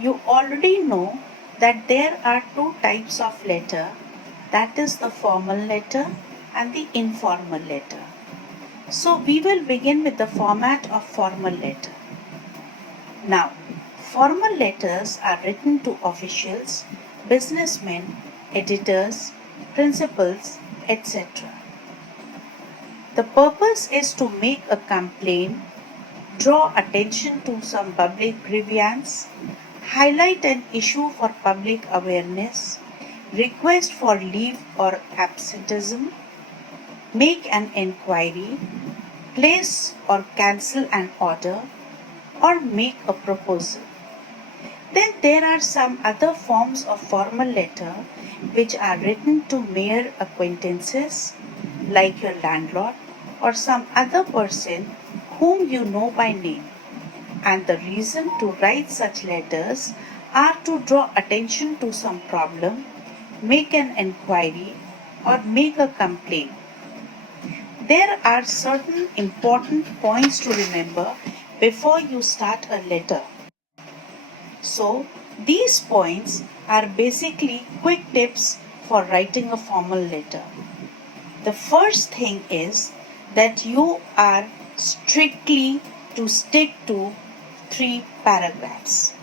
You already know that there are two types of letter, that is the formal letter and the informal letter. So we will begin with the format of formal letter. Now, formal letters are written to officials, businessmen, editors, principals, etc. The purpose is to make a complaint, draw attention to some public grievance, highlight an issue for public awareness, request for leave or absenteeism, make an enquiry, place or cancel an order, or make a proposal. Then there are some other forms of formal letter which are written to mere acquaintances like your landlord or some other person whom you know by name. And the reason to write such letters are to draw attention to some problem, make an enquiry, or make a complaint. There are certain important points to remember before you start a letter. So, these points are basically quick tips for writing a formal letter. The first thing is that you are strictly to stick to 3 paragraphs.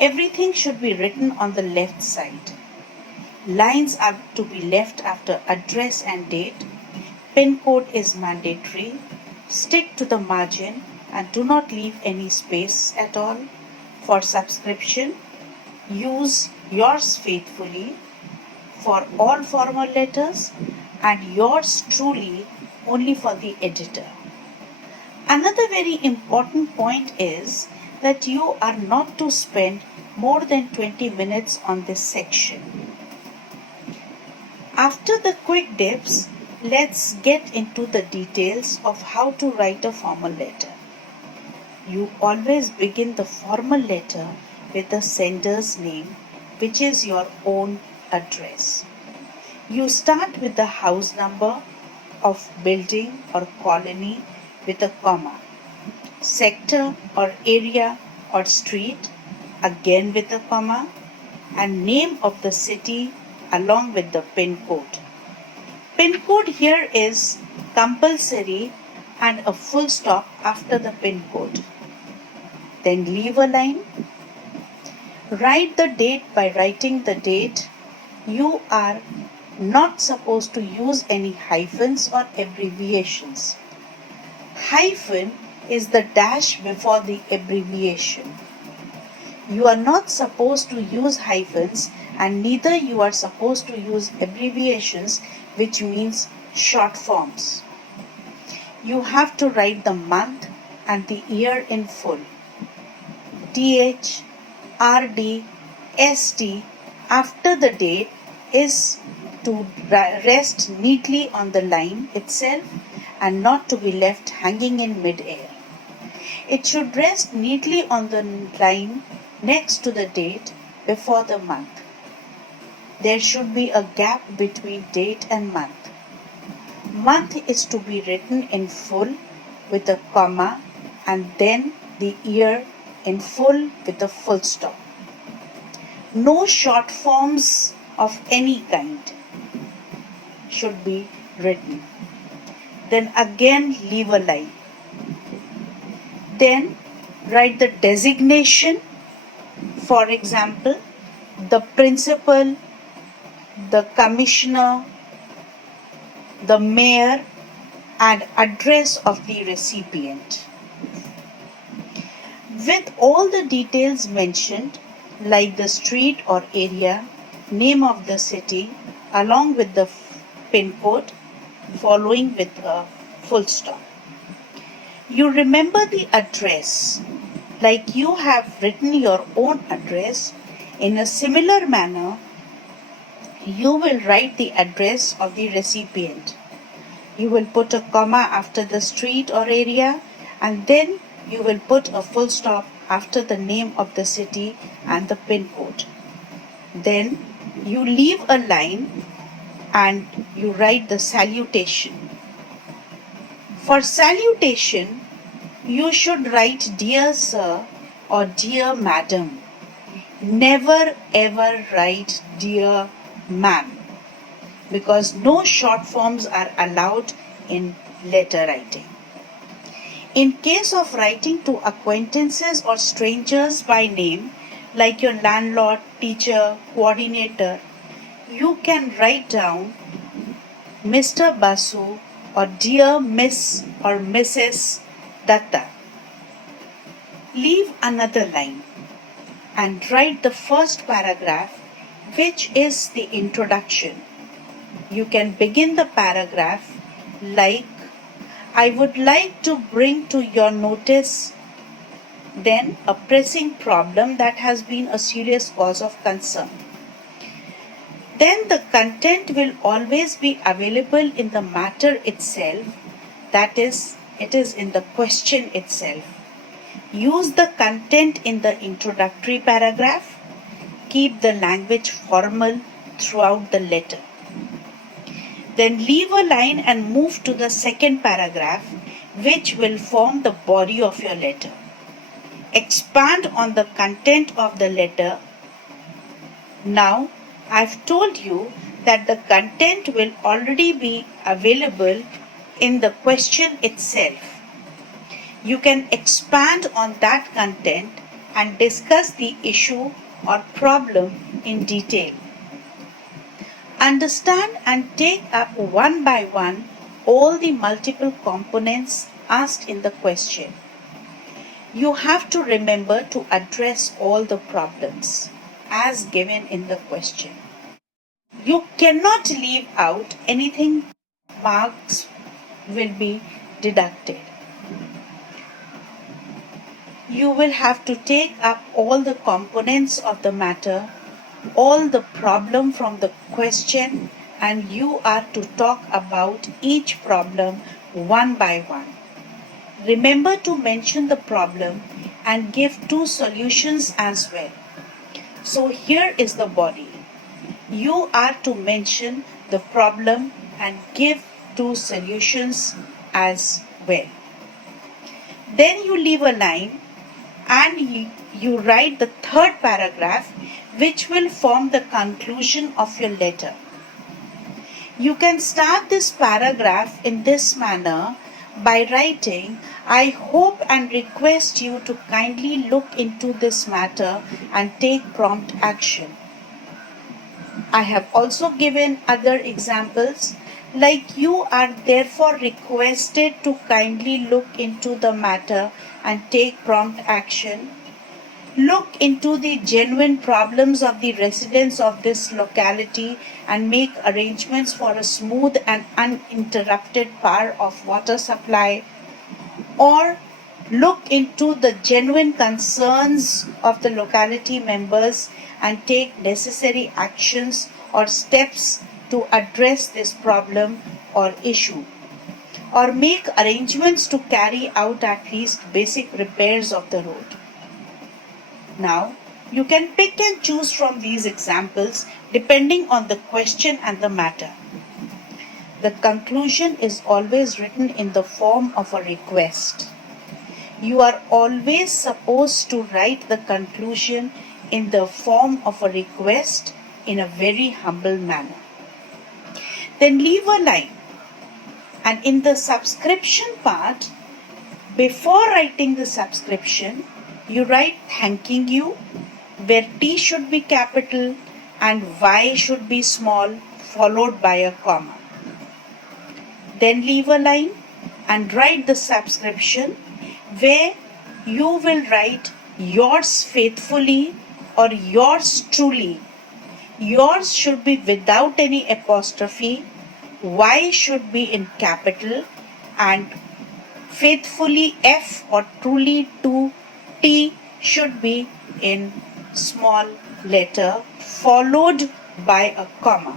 Everything should be written on the left side. Lines are to be left after address and date. Pin code is mandatory. Stick to the margin and do not leave any space at all. For subscription, use yours faithfully for all formal letters and yours truly only for the editor. Another very important point is that you are not to spend more than 20 minutes on this section. After the quick tips, let's get into the details of how to write a formal letter. You always begin the formal letter with the sender's name, which is your own address. You start with the house number of building or colony with a comma, sector or area or street again with a comma, and name of the city along with the pin code. Pin code here is compulsory and a full stop after the pin code. Then leave a line. Write the date by writing the date. You are not supposed to use any hyphens or abbreviations. Hyphen is the dash before the abbreviation. You are not supposed to use hyphens and neither you are supposed to use abbreviations, which means short forms. You have to write the month and the year in full. TH, RD, ST after the date is to rest neatly on the line itself and not to be left hanging in mid-air. It should rest neatly on the line next to the date before the month. There should be a gap between date and month. Month is to be written in full with a comma and then the year in full with a full stop. No short forms of any kind should be written. Then again leave a line. Then write the designation, for example, the principal, the commissioner, the mayor, and address of the recipient. With all the details mentioned, like the street or area, name of the city, along with the pin code, following with a full stop. You remember the address, like you have written your own address. In a similar manner, you will write the address of the recipient. You will put a comma after the street or area and then you will put a full stop after the name of the city and the pin code. Then you leave a line and you write the salutation. For salutation, you should write Dear Sir or dear madam. Never ever write dear ma'am, because no short forms are allowed in letter writing. In case of writing to acquaintances or strangers by name, like your landlord, teacher, coordinator, you can write down Mr. Basu or dear Miss or Mrs. Datta. Leave another line and write the first paragraph, which is the introduction. You can begin the paragraph like, I would like to bring to your notice then a pressing problem that has been a serious cause of concern. Then the content will always be available in the matter itself, that is, it is in the question itself. Use the content in the introductory paragraph. Keep the language formal throughout the letter. Then leave a line and move to the second paragraph, which will form the body of your letter. Expand on the content of the letter. Now, I've told you that the content will already be available in the question itself. You can expand on that content and discuss the issue or problem in detail. Understand and take up one by one all the multiple components asked in the question. You have to remember to address all the problems as given in the question. You cannot leave out anything, marks will be deducted. You will have to take up all the components of the matter, all the problem from the question, and you are to talk about each problem one by one. Remember to mention the problem and give 2 solutions as well. So here is the body. You are to mention the problem and give 2 solutions as well. Then you leave a line and you write the third paragraph, which will form the conclusion of your letter. You can start this paragraph in this manner by writing, I hope and request you to kindly look into this matter and take prompt action. I have also given other examples, like you are therefore requested to kindly look into the matter and take prompt action. Look into the genuine problems of the residents of this locality and make arrangements for a smooth and uninterrupted power of water supply. Or look into the genuine concerns of the locality members and take necessary actions or steps to address this problem or issue. Or make arrangements to carry out at least basic repairs of the road. Now, you can pick and choose from these examples depending on the question and the matter. The conclusion is always written in the form of a request. You are always supposed to write the conclusion in the form of a request in a very humble manner. Then leave a line. And in the subscription part, before writing the subscription, you write thanking you, where T should be capital and Y should be small, followed by a comma. Then leave a line and write the subscription, where you will write yours faithfully or yours truly. Yours should be without any apostrophe, Y should be in capital, and faithfully F or truly to T should be in small letter followed by a comma.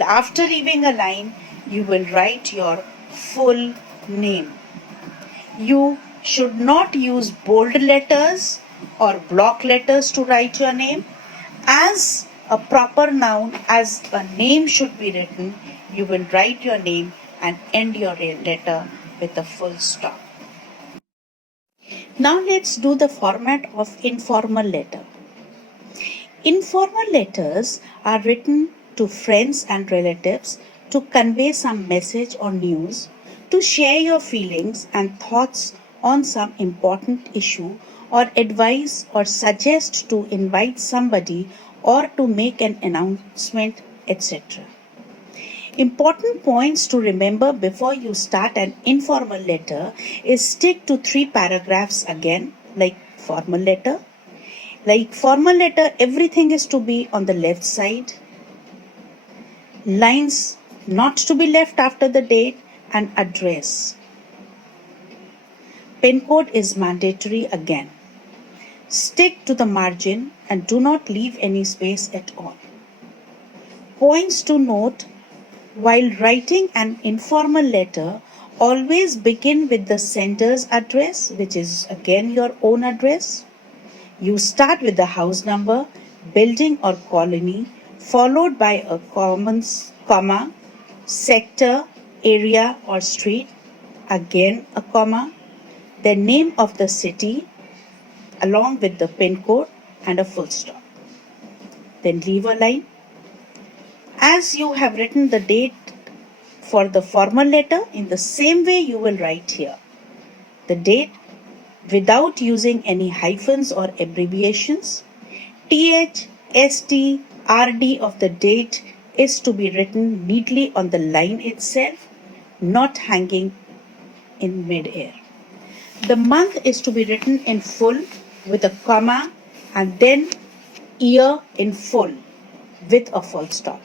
After leaving a line, you will write your full name. You should not use bold letters or block letters to write your name. As a proper noun, as a name should be written, you will write your name and end your letter with a full stop. Now let's do the format of informal letter. Informal letters are written to friends and relatives to convey some message or news, to share your feelings and thoughts on some important issue, or advise or suggest to invite somebody or to make an announcement, etc. Important points to remember before you start an informal letter is stick to 3 paragraphs again, like formal letter. Like formal letter, everything is to be on the left side. Lines not to be left after the date and address. Pin code is mandatory again. Stick to the margin and do not leave any space at all. Points to note: while writing an informal letter, always begin with the sender's address, which is again your own address. You start with the house number, building or colony, followed by a comma, sector, area or street, again a comma, the name of the city, along with the pin code and a full stop. Then leave a line. As you have written the date for the formal letter, in the same way you will write here the date without using any hyphens or abbreviations. TH, ST, RD of the date is to be written neatly on the line itself, not hanging in mid-air. The month is to be written in full with a comma and then year in full with a full stop.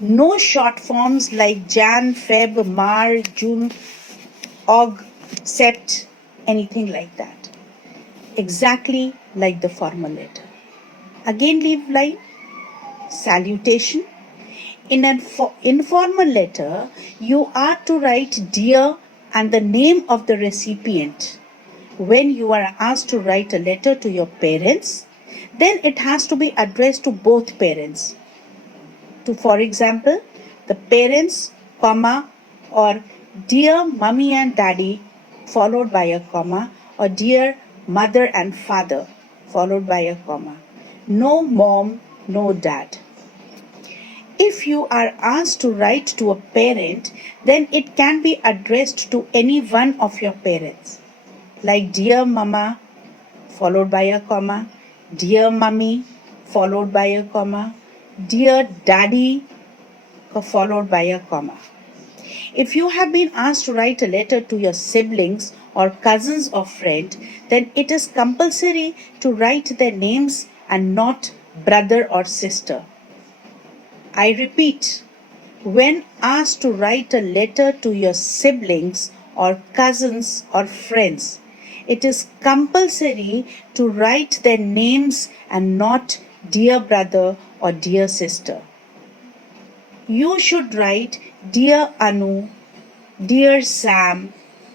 No short forms like Jan, Feb, Mar, June, Aug, Sept, anything like that. Exactly like the formal letter. Again leave line. Salutation. In an informal letter, you are to write dear and the name of the recipient. When you are asked to write a letter to your parents, then it has to be addressed to both parents. For example, the parents, comma, or dear mummy and daddy, followed by a comma, or dear mother and father, followed by a comma. No mom, no dad. If you are asked to write to a parent, then it can be addressed to any one of your parents, like dear mama, followed by a comma, dear mummy, followed by a comma, dear daddy, followed by a comma. If you have been asked to write a letter to your siblings or cousins or friend, then it is compulsory to write their names and not brother or sister. I repeat, when asked to write a letter to your siblings or cousins or friends, it is compulsory to write their names and not dear brother or dear sister. You should write dear Anu, dear Sam,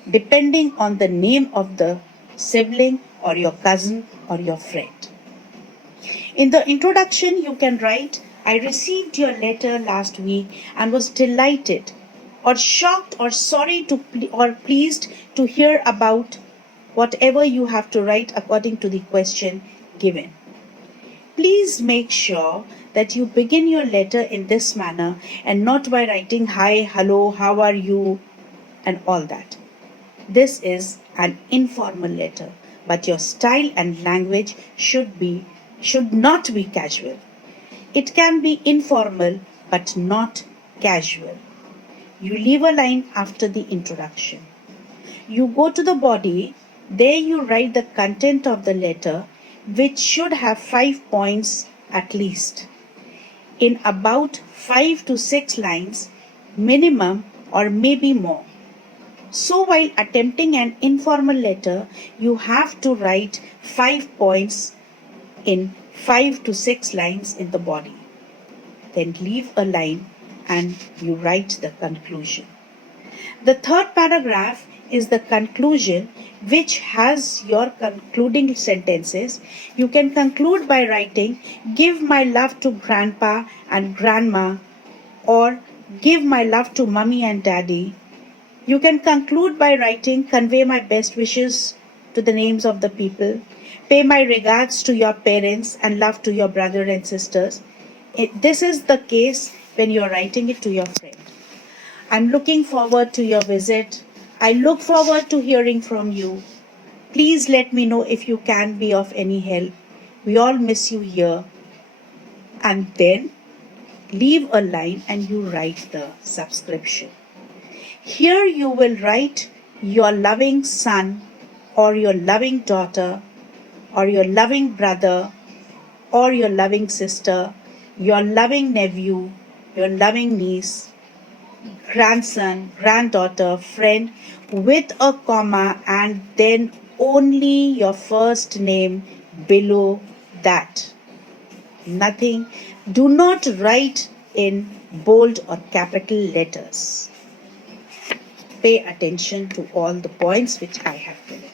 depending on the name of the sibling or your cousin or your friend. In the introduction, you can write, I received your letter last week and was delighted or shocked or sorry or pleased to hear about whatever you have to write according to the question given. Please make sure that you begin your letter in this manner and not by writing hi, hello, how are you, and all that. This is an informal letter, but your style and language should not be casual. It can be informal but not casual. You leave a line after the introduction. You go to the body, there you write the content of the letter, which should have 5 points at least, in about 5 to 6 lines minimum or maybe more. So while attempting an informal letter, you have to write 5 points in 5 to 6 lines in the body. Then leave a line and you write the conclusion. The third paragraph is the conclusion, which has your concluding sentences. You can conclude by writing, give my love to grandpa and grandma, or give my love to mummy and daddy. You can conclude by writing, convey my best wishes to the names of the people. Pay my regards to your parents and love to your brother and sisters. This is the case when you're writing it to your friend. I'm looking forward to your visit. I look forward to hearing from you. Please let me know if you can be of any help. We all miss you here. And then leave a line and you write the subscription. Here you will write your loving son or your loving daughter or your loving brother or your loving sister, your loving nephew, your loving niece, grandson, granddaughter, friend with a comma and then only your first name below that. Nothing. Do not write in bold or capital letters. Pay attention to all the points which I have given.